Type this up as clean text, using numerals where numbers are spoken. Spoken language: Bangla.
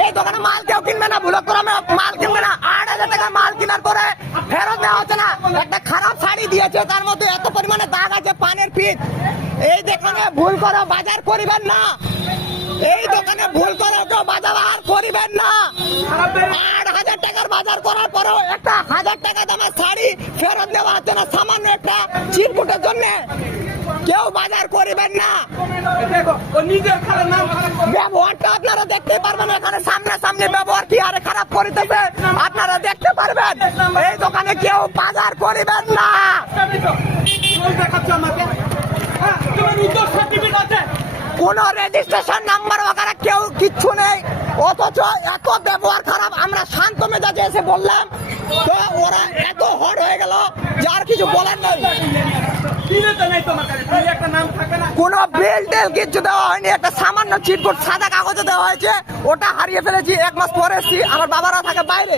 এই দোকানে মাল কেউ কিনবে না, বুলক করে মাল কিনবে না। 8,000 টাকা মাল কেনার পরে ফেরত দেওয়া হচ্ছে না। একটা খারাপ শাড়ি দিয়েছে, তার মধ্যে এত পরিমাণে দাগ আছে, পানের পিঠ। এই দোকানে ভুল করে বাজার করিবেন না, এই দোকানে ভুল করে কেউ বাজার আর করিবেন না। 8,000 টাকার বাজার করার পরেও একটা 1,000 টাকা দামের শাড়ি ফেরত দেওয়া হচ্ছে না, সামান্য একটা চিরকুটের জন্য। কেউ বাজার করিবেন না। ব্যবহারটা আপনারা দেখতে পারবেন, এখানে সামনে ব্যবহার কি আরে খারাপ করিতেছে আপনারা দেখতে পারবেন। এই দোকানে কেউ বাজার করিবেন না। কোন রেজিস্ট্রেশন নাম্বার ওখানে কেউ কিচ্ছু নেই, অথচ এত ব্যবহার খারাপ। আমরা শান্ত মেজাজে এসে বললাম, তো ওরা এত হট হয়ে গেল যার কিছু বলার নেই। কোন বিল টেল কিছু দেওয়া হয়নি, একটা সামান্য চিটকুট সাদা কাগজে দেওয়া হয়েছে, ওটা হারিয়ে ফেলেছি। 1 মাস পরে এসেছি, আমার বাবারা থাকে বাইরে।